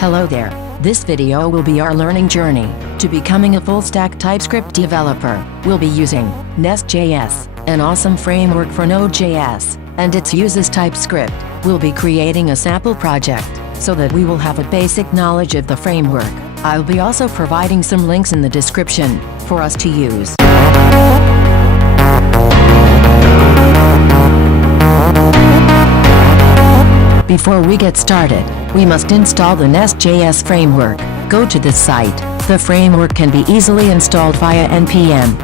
Hello there. This video will be our learning journey to becoming a full-stack TypeScript developer. We'll be using NestJS, an awesome framework for nodeJS, and it uses TypeScript. We'll be creating a sample project so that we will have a basic knowledge of the framework. I'll be also providing some links in the description for us to use. Before we get started, we must install the NestJS framework. Go to this site. The framework can be easily installed via npm.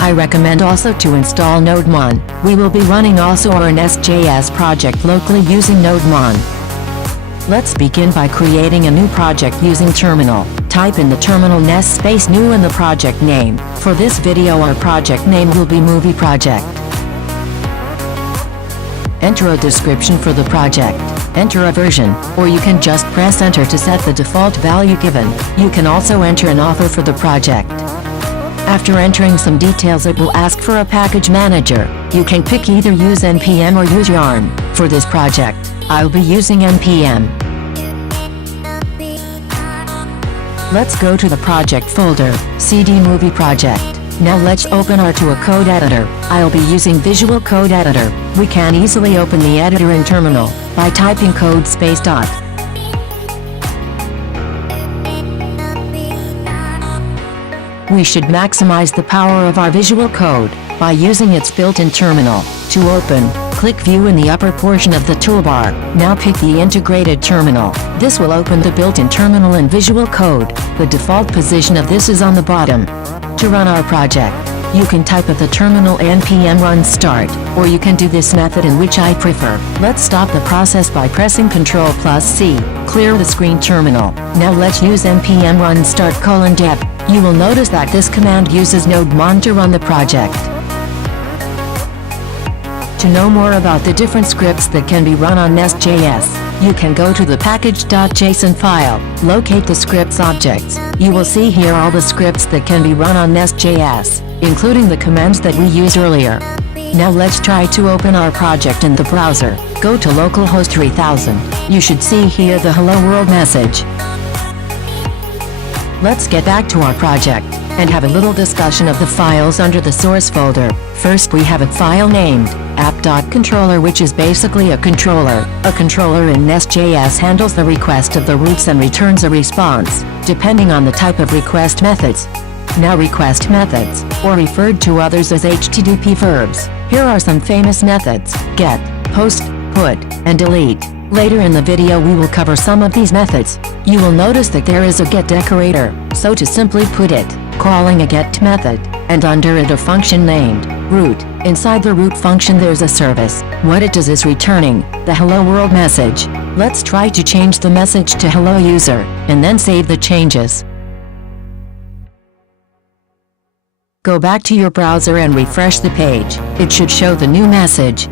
I recommend also to install NodeMon. We will be running also our NestJS project locally using NodeMon. Let's begin by creating a new project using terminal. Type in the terminal nest space new and the project name. For this video our project name will be Movie Project. Enter a description for the project. Enter a version, or you can just press enter to set the default value given. You can also enter an author for the project. After entering some details it will ask for a package manager. You can pick either use npm or use yarn. For this project, I'll be using npm. Let's go to the project folder, cd movie project. Now let's open our to a code editor. I'll be using Visual Code Editor. We can easily open the editor in terminal by typing code space dot. We should maximize the power of our Visual Code by using its built-in terminal. To open, click View in the upper portion of the toolbar. Now pick the integrated terminal. This will open the built-in terminal in Visual Code. The default position of this is on the bottom. To run our project, you can type at the terminal npm run start, or you can do this method in which I prefer. Let's stop the process by pressing Ctrl+C, clear the screen terminal. Now let's use npm run start :deb. You will notice that this command uses NodeMon to run the project. To know more about the different scripts that can be run on NestJS, you can go to the package.json file, locate the scripts objects. You will see here all the scripts that can be run on NestJS, including the commands that we used earlier. Now let's try to open our project in the browser. Go to localhost 3000. You should see here the hello world message. Let's get back to our project and have a little discussion of the files under the source folder. First we have a file named app.controller, which is basically a controller. A controller in NestJS handles the request of the routes and returns a response, depending on the type of request methods. Now request methods, or referred to others as HTTP verbs. Here are some famous methods: get, post, put, and delete. Later in the video we will cover some of these methods. You will notice that there is a get decorator, so to simply put it, calling a get method, and under it a function named root. Inside the root function there's a service. What it does is returning the hello world message. Let's try to change the message to hello user, and then save the changes. Go back to your browser and refresh the page. It should show the new message.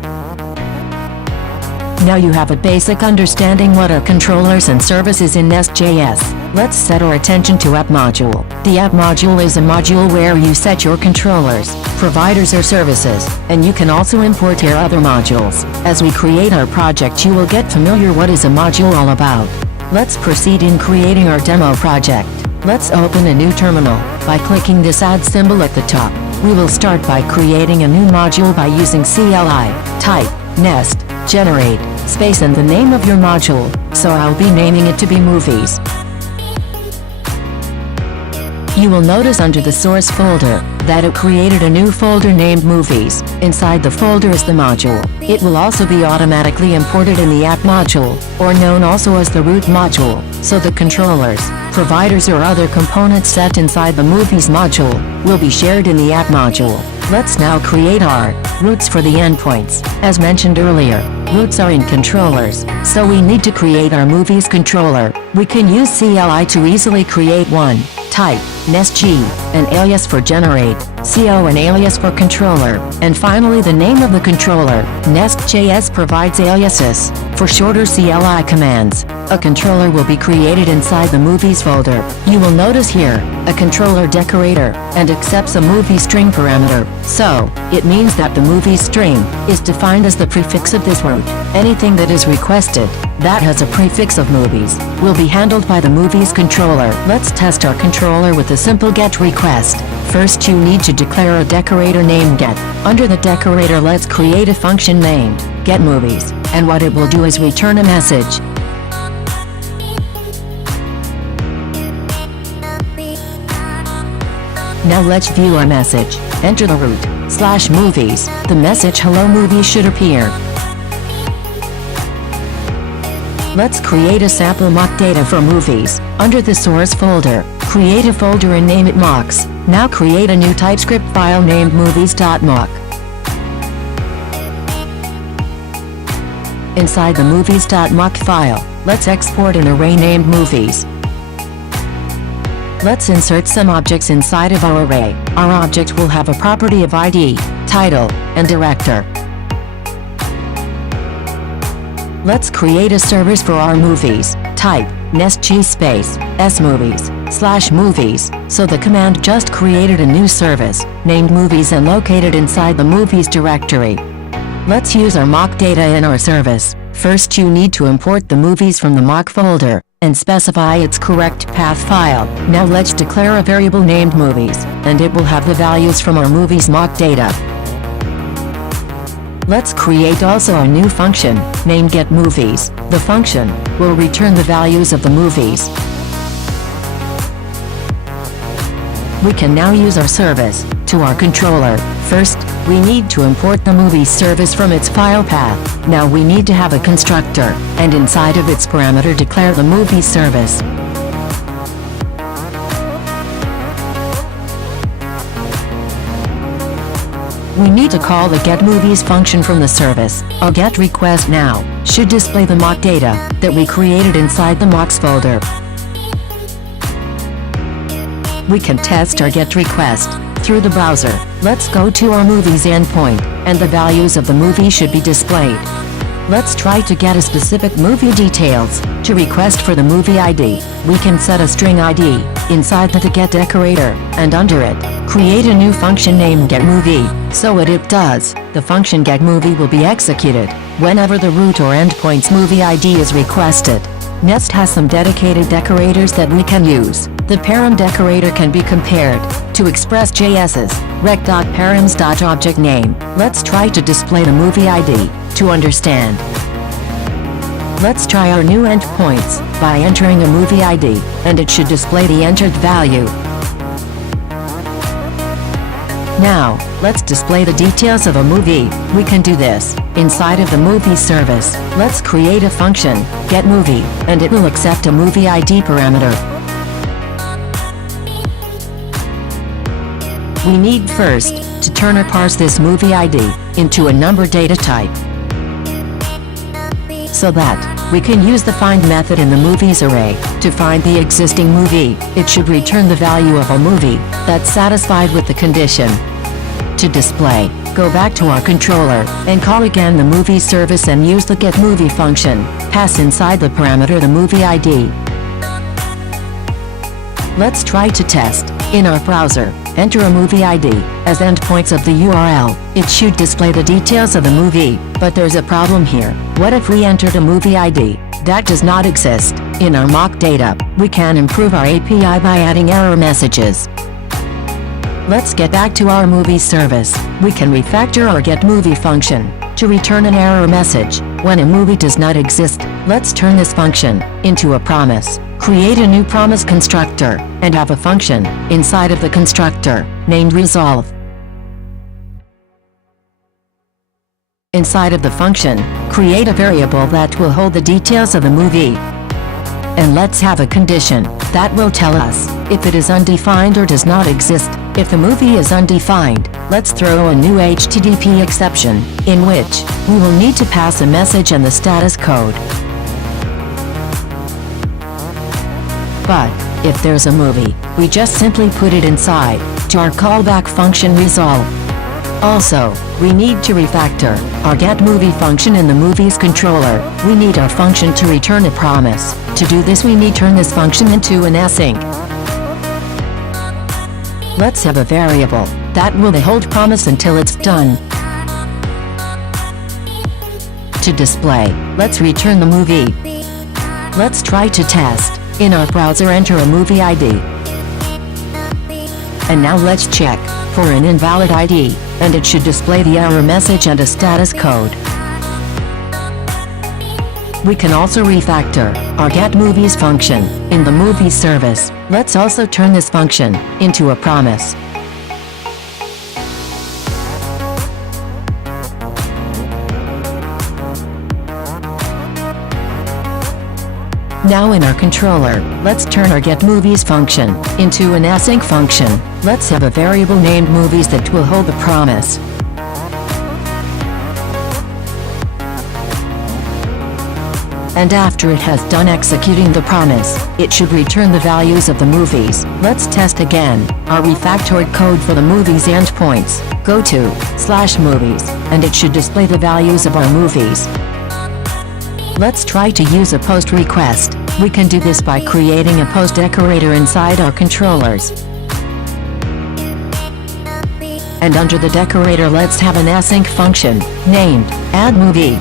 Now you have a basic understanding what are controllers and services in NestJS. Let's set our attention to app module. The app module is a module where you set your controllers, providers or services, and you can also import your other modules. As we create our project you will get familiar what is a module all about. Let's proceed in creating our demo project. Let's open a new terminal by clicking this add symbol at the top. We will start by creating a new module by using CLI, type, nest, generate, space and the name of your module, so I'll be naming it to be movies. You will notice under the source folder that it created a new folder named movies. Inside the folder is the module. It will also be automatically imported in the app module, or known also as the root module, so the controllers, providers or other components set inside the movies module will be shared in the app module. Let's now create our routes for the endpoints. As mentioned earlier, routes are in controllers, so we need to create our movies controller. We can use CLI to easily create one. Type, nestg, an alias for generate, co an alias for controller, and finally the name of the controller. NestJS provides aliases for shorter CLI commands. A controller will be created inside the movies folder. You will notice here a controller decorator and accepts a movie string parameter. So, it means that the movie string is defined as the prefix of this root. Anything that is requested that has a prefix of movies will be handled by the movies controller. Let's test our controller with a simple get request. First you need to declare a decorator named get. Under the decorator let's create a function named getMovies, and what it will do is return a message. Now let's view our message. Enter the root /movies. The message hello movies should appear. Let's create a sample mock data for movies. Under the source folder, create a folder and name it mocks. Now create a new Typescript file named movies.mock. Inside the movies.mock file, let's export an array named movies. Let's insert some objects inside of our array. Our object will have a property of ID, title, and director. Let's create a service for our movies. Type NestJS space smovies/movies. So the command just created a new service named movies and located inside the movies directory. Let's use our mock data in our service. First you need to import the movies from the mock folder and specify its correct path file. Now let's declare a variable named movies, and it will have the values from our movies mock data. Let's create also a new function named getMovies. The function will return the values of the movies. We can now use our service to our controller. First, we need to import the movies service from its file path. Now we need to have a constructor, and inside of its parameter declare the movies service. We need to call the getMovies function from the service. Our getRequest now should display the mock data that we created inside the mocks folder. We can test our getRequest through the browser. Let's go to our movies endpoint, and the values of the movie should be displayed. Let's try to get a specific movie details. To request for the movie ID, we can set a string ID inside the getDecorator, and under it, create a new function named getMovie. So what it does, the function getMovie will be executed whenever the root or endpoint's movie ID is requested. Nest has some dedicated decorators that we can use. The param decorator can be compared to Express.js's rec.params.object_name. Let's try to display the movie ID to understand. Let's try our new endpoints by entering a movie ID, and it should display the entered value. Now, let's display the details of a movie. We can do this inside of the movie service. Let's create a function, getMovie, and it will accept a movie ID parameter. We need first to turn or parse this movie ID into a number data type, so that we can use the find method in the movies array to find the existing movie. It should return the value of a movie that's satisfied with the condition. To display, go back to our controller and call again the movie service and use the getMovie function. Pass inside the parameter the movie ID. Let's try to test. In our browser, enter a movie ID as endpoints of the URL. It should display the details of the movie, but there's a problem here. What if we entered a movie ID that does not exist in our mock data? We can improve our API by adding error messages. Let's get back to our movie service. We can refactor our getMovie function to return an error message when a movie does not exist. Let's turn this function into a promise. Create a new promise constructor, and have a function inside of the constructor named resolve. Inside of the function, create a variable that will hold the details of the movie. And let's have a condition that will tell us if it is undefined or does not exist. If the movie is undefined, let's throw a new HTTP exception, in which we will need to pass a message and the status code. But if there's a movie, we just simply put it inside to our callback function resolve. Also, we need to refactor our getMovie function in the movies controller. We need our function to return a promise. To do this, we need to turn this function into an async. Let's have a variable That will hold promise until it's done. To display, let's return the movie. Let's try to test. In our browser, enter a movie ID. And now let's check for an invalid ID, and it should display the error message and a status code. We can also refactor our getMovies function in the Movies service. Let's also turn this function into a promise. Now in our controller, let's turn our getMovies function into an async function. Let's have a variable named movies that will hold the promise. And after it has done executing the promise, it should return the values of the movies. Let's test again our refactored code for the movies endpoints. Go to /movies, and it should display the values of our movies. Let's try to use a post request. We can do this by creating a post decorator inside our controllers. And under the decorator, let's have an async function named addMovie.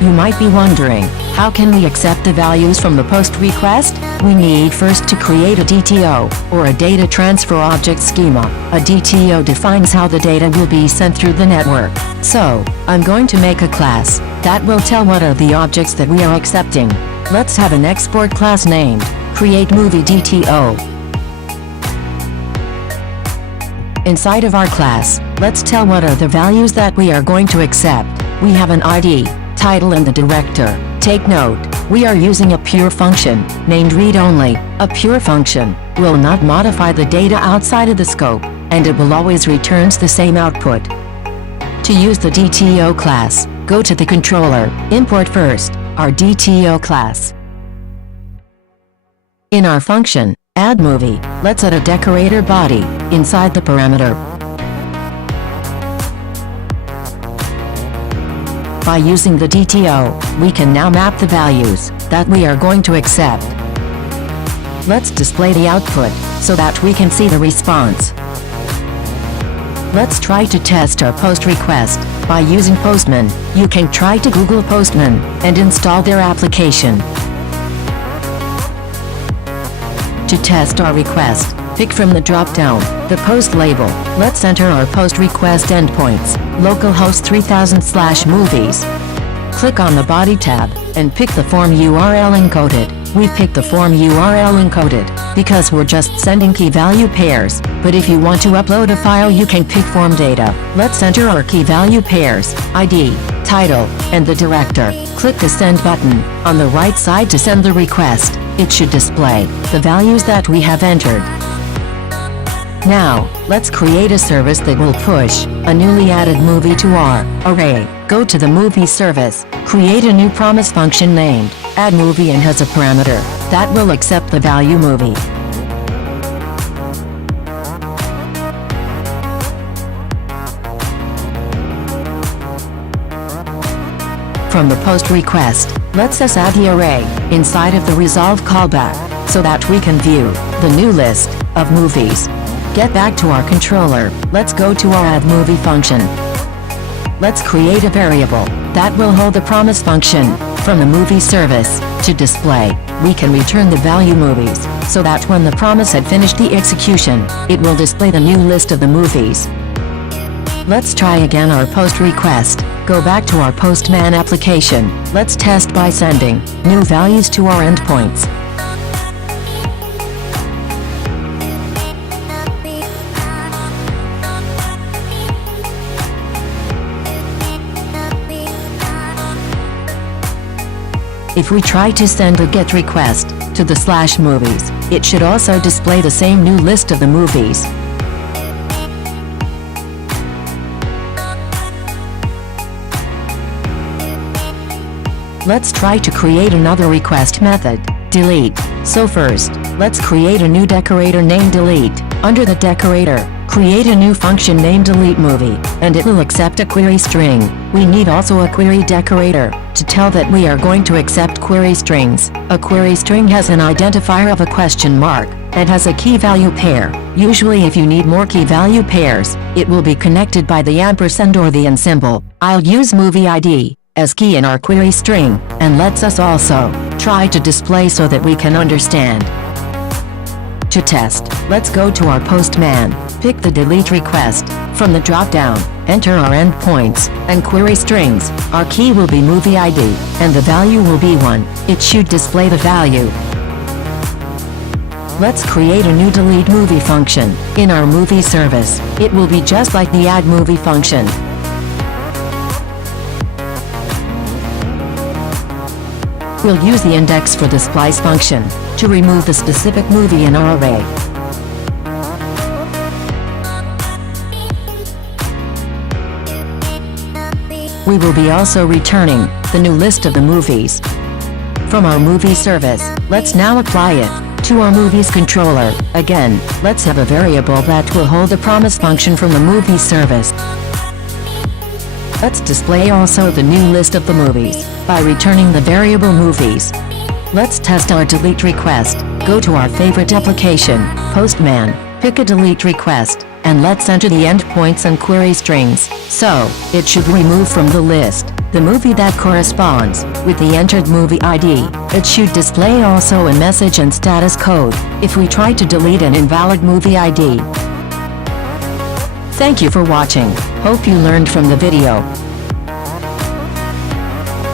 You might be wondering, how can we accept the values from the post request? We need first to create a DTO, or a data transfer object schema. A DTO defines how the data will be sent through the network. So, I'm going to make a class that will tell what are the objects that we are accepting. Let's have an export class named createMovieDTO. Inside of our class, let's tell what are the values that we are going to accept. We have an ID, title, and the director. Take note, we are using a pure function named readOnly. A pure function will not modify the data outside of the scope, and it will always returns the same output. To use the DTO class, go to the controller, import first our DTO class. In our function, addMovie, let's add a decorator body inside the parameter. By using the DTO, we can now map the values that we are going to accept. Let's display the output so that we can see the response. Let's try to test our post request by using Postman. You can try to Google Postman and install their application. To test our request, pick from the drop-down the post label. Let's enter our post request endpoints, localhost 3000/movies. Click on the body tab and pick the form URL encoded. We pick the form URL encoded because we're just sending key value pairs, but if you want to upload a file, you can pick form data. Let's enter our key value pairs, ID, title, and the director. Click the send button on the right side to send the request. It should display the values that we have entered. Now, let's create a service that will push a newly added movie to our array. Go to the Movies service, create a new promise function named addMovie and has a parameter that will accept the value movie. From the post request, let's add the array inside of the resolve callback so that we can view the new list of movies. Get back to our controller. Let's go to our addMovie function. Let's create a variable that will hold the promise function from the Movies service. To display, we can return the value movies so that when the promise had finished the execution, it will display the new list of the movies. Let's try again our post request. Go back to our Postman application. Let's test by sending new values to our endpoints. If we try to send a GET request to the /movies, it should also display the same new list of the movies. Let's try to create another request method, delete. So first, let's create a new decorator named delete. Under the decorator, create a new function named deleteMovie, and it will accept a query string. We need also a query decorator, to tell that we are going to accept query strings. A query string has an identifier of a question mark, and has a key value pair. Usually if you need more key value pairs, it will be connected by the ampersand or the and symbol. I'll use movie ID as key in our query string, and let's us also try to display so that we can understand. To test, let's go to our Postman, pick the delete request. From the drop-down, enter our endpoints and query strings. Our key will be movie ID, and the value will be 1. It should display the value. Let's create a new delete movie function in our movie service. It will be just like the add movie function. We'll use the index for the splice function to remove the specific movie in our array. We will be also returning the new list of the movies. From our movie service, let's now apply it to our movies controller. Again, let's have a variable that will hold the promise function from the movie service. Let's display also the new list of the movies by returning the variable movies. Let's test our delete request. Go to our favorite application, Postman, pick a delete request, and let's enter the endpoints and query strings. So, it should remove from the list the movie that corresponds with the entered movie ID. It should display also a message and status code if we try to delete an invalid movie ID. Thank you for watching. Hope you learned from the video.